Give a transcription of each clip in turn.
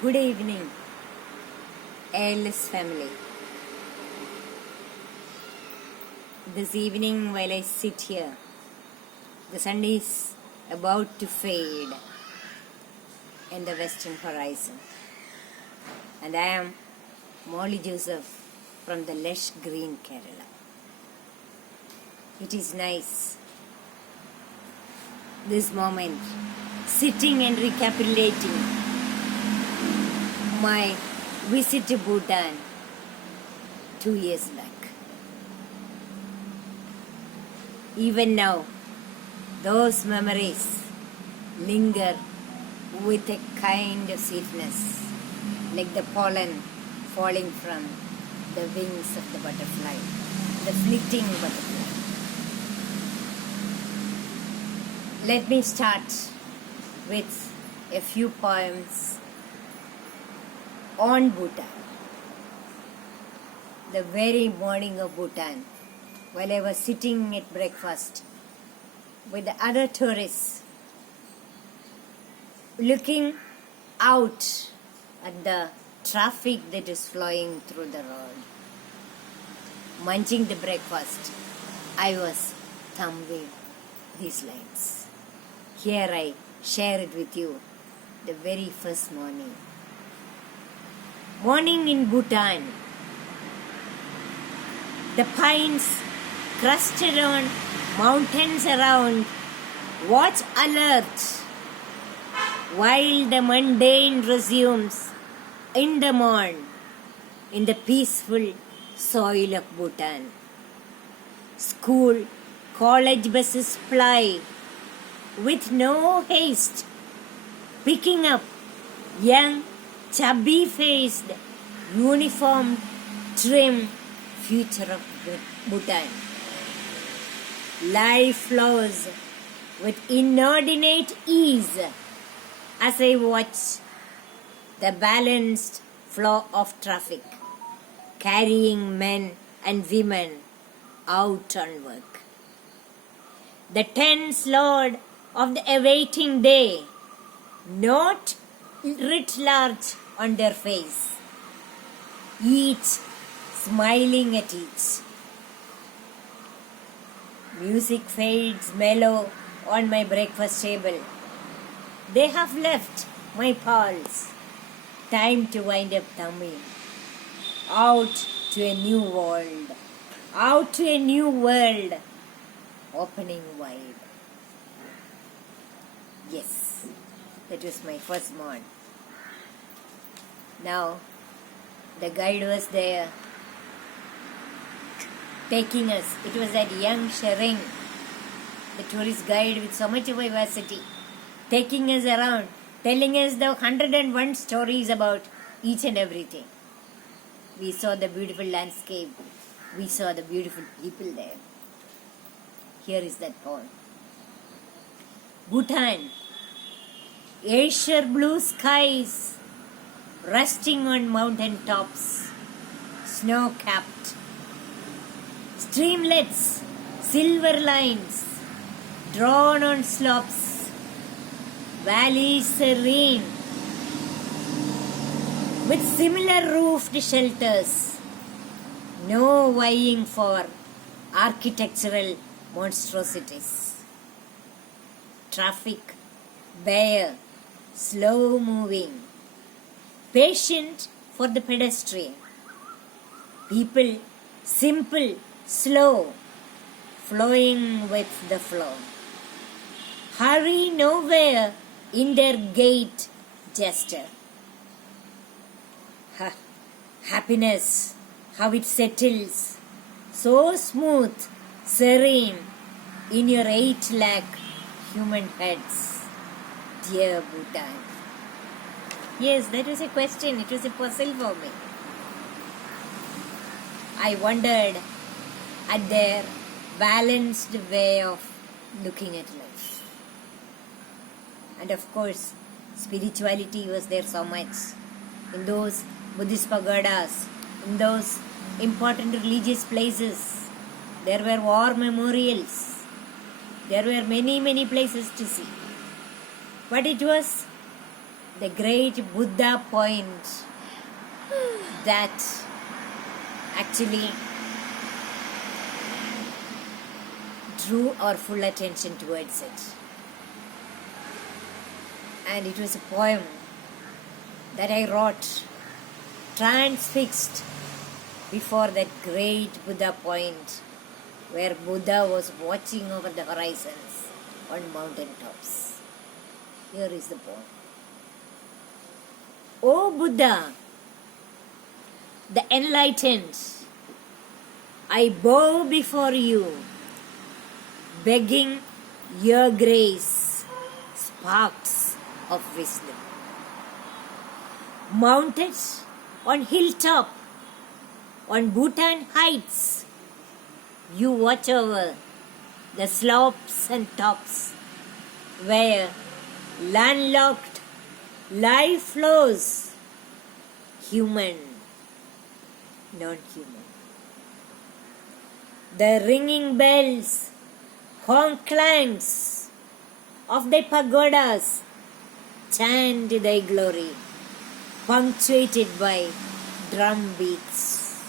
Good evening, ALS family. This evening, while I sit here, the sun is about to fade in the western horizon. And I am Molly Joseph from the lush green Kerala. It is nice, this moment, sitting and recapitulating my visit to Bhutan 2 years back. Even now, those memories linger with a kind of sweetness, like the pollen falling from the wings of the butterfly, the fleeting butterfly. Let me start with a few poems on Bhutan. The very morning of Bhutan, while I was sitting at breakfast with the other tourists, looking out at the traffic that is flowing through the road, munching the breakfast, I was thumbing these lines. Here I share it with you, the very first morning. Morning in Bhutan. The pines crusted on mountains around watch alert while the mundane resumes in the morn in the peaceful soil of Bhutan. School, college buses ply with no haste, picking up young, chubby-faced, uniformed, trim future of Bhutan. Life flows with inordinate ease as I watch the balanced flow of traffic carrying men and women out on work. The tense load of the awaiting day, not writ large on their face, each smiling at each. Music fades mellow on my breakfast table. They have left my pals. Time to wind up thumbing. Out to a new world. Out to a new world. Opening wide. Yes, that was my first morn. Now, the guide was there, taking us. It was that young Shering, the tourist guide with so much vivacity, taking us around, telling us the 101 stories about each and everything. We saw the beautiful landscape. We saw the beautiful people there. Here is that poem. Bhutan, azure blue skies, resting on mountain tops, snow-capped, streamlets, silver lines, drawn on slopes, valleys serene, with similar roofed shelters, no vying for architectural monstrosities. Traffic, bare, slow moving, patient for the pedestrian. People, simple, slow, flowing with the flow. Hurry nowhere in their gait gesture. Happiness, how it settles, so smooth, serene, in your 8 lakh human heads, dear Bhutan. Yes, that was a question. It was a puzzle for me. I wondered at their balanced way of looking at life. And of course, spirituality was there so much. In those Buddhist pagodas, in those important religious places, there were war memorials. There were many places to see. But it was the great Buddha point that actually drew our full attention towards it. And it was a poem that I wrote, transfixed before that great Buddha point where Buddha was watching over the horizons on mountain tops. Here is the poem. O Buddha, the enlightened, I bow before you, begging your grace, sparks of wisdom. Mounted on hilltop, on Bhutan heights, you watch over the slopes and tops where landlocked life flows, human, non-human. The ringing bells, honk clangs of thy pagodas chant thy glory, punctuated by drum beats.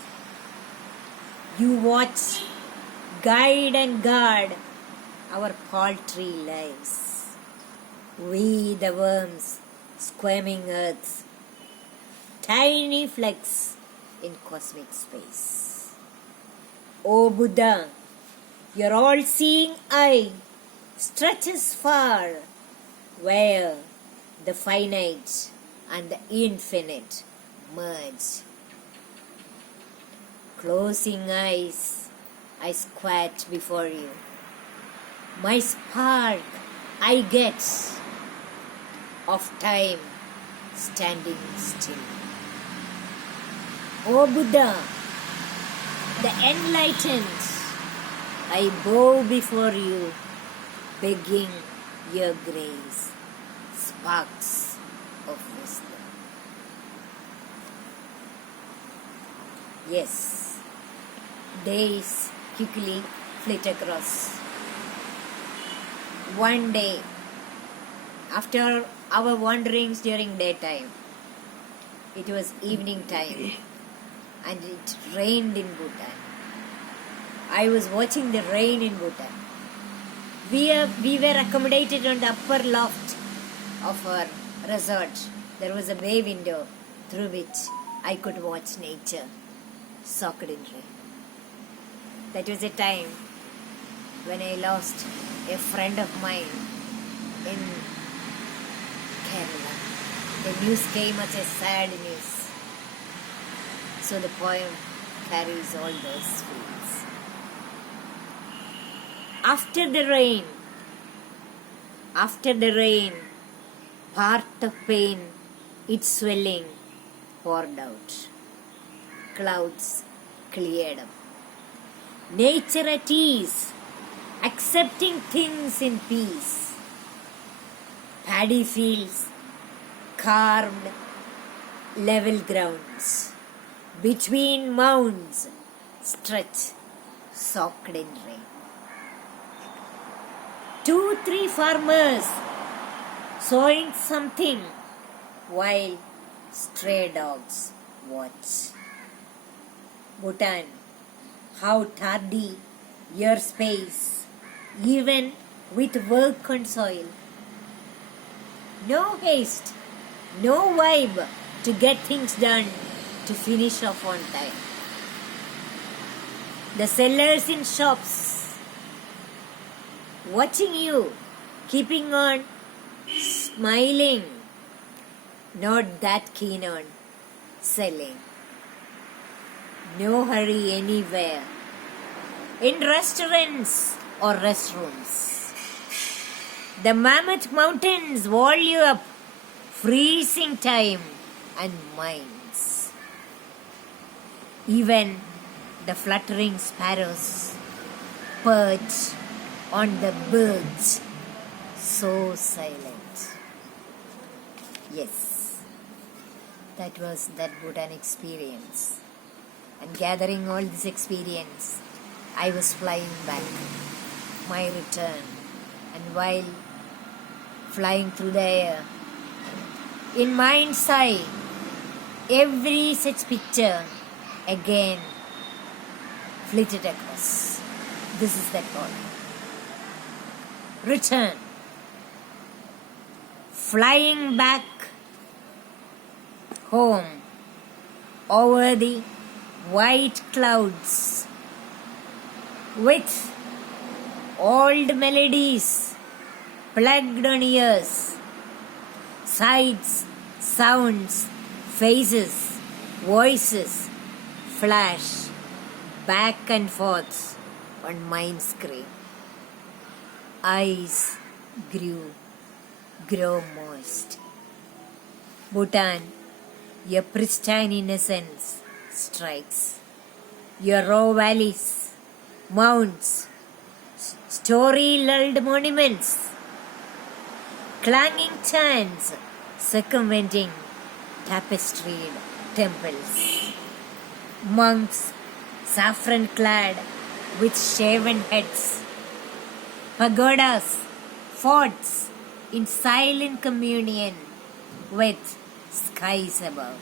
You watch, guide and guard our paltry lives. We the worms squirming earth, tiny flecks in cosmic space. O Buddha, your all-seeing eye stretches far, where the finite and the infinite merge. Closing eyes, I squat before you. My spark I get of time standing still. O Buddha, the enlightened, I bow before you, begging your grace, sparks of wisdom. Yes, days quickly flit across. One day, after our wanderings during daytime, it was evening time and it rained in Bhutan. I was watching the rain in Bhutan. We were accommodated on the upper loft of our resort. There was a bay window through which I could watch nature soaked in rain. That was a time when I lost a friend of mine in Kerala. The news came as a sad news. So the poem carries all those feelings. After the rain, part of pain, its swelling poured out. Clouds cleared up. Nature at ease, accepting things in peace. Paddy fields, carved level grounds. Between mounds, stretch soaked in rain. 2-3 farmers sowing something while stray dogs watch. Bhutan, how tardy your space, even with work on soil. No haste, no vibe to get things done, to finish off on time. The sellers in shops watching you, keeping on smiling, not that keen on selling. No hurry anywhere, in restaurants or restrooms. The mammoth mountains wall you up, freezing time and minds. Even the fluttering sparrows perch on the birds, so silent. Yes, that was that Bhutan experience. And gathering all this experience, I was flying back, my return. And while flying through the air, In mind's eye, every such picture again flitted across. This is that thought. Return. Flying back home over the white clouds with old melodies plugged on ears, sights, sounds, faces, voices flash back and forth on mind screen. Eyes grow moist. Bhutan, your pristine innocence strikes. Your raw valleys, mounts, story-lulled monuments, clanging chants circumventing tapestried temples, monks saffron-clad with shaven heads, pagodas, forts in silent communion with skies above,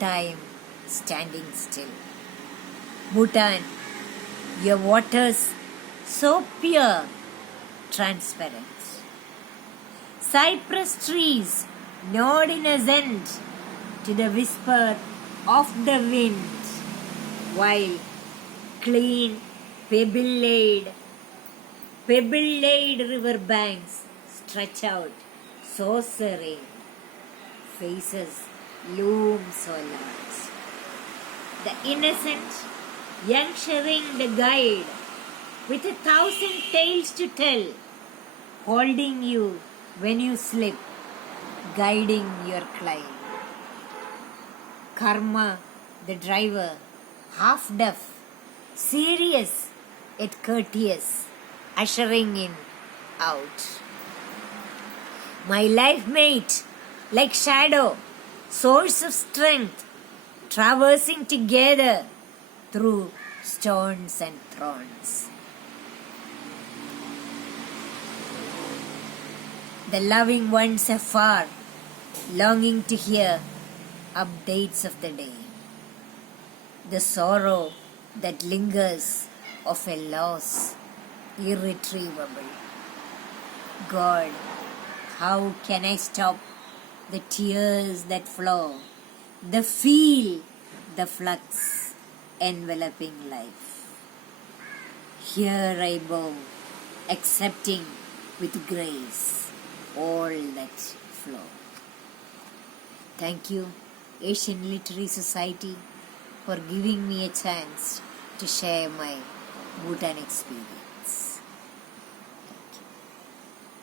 time standing still. Bhutan, your waters so pure, transparent. Cypress trees nod in assent to the whisper of the wind, while clean pebble-laid river banks stretch out so serene. Faces loom so large. The innocent young the guide with 1,000 tales to tell, holding you when you slip, guiding your climb. Karma, the driver, half deaf, serious yet courteous, ushering in, out. My life mate, like shadow, source of strength, traversing together through stones and thorns. The loving ones afar, longing to hear updates of the day. The sorrow that lingers of a loss irretrievable. God, how can I stop the tears that flow, the feel, the flux enveloping life? Here I bow, accepting with grace all that flow. Thank you, Asian Literary Society, for giving me a chance to share my Bhutan experience.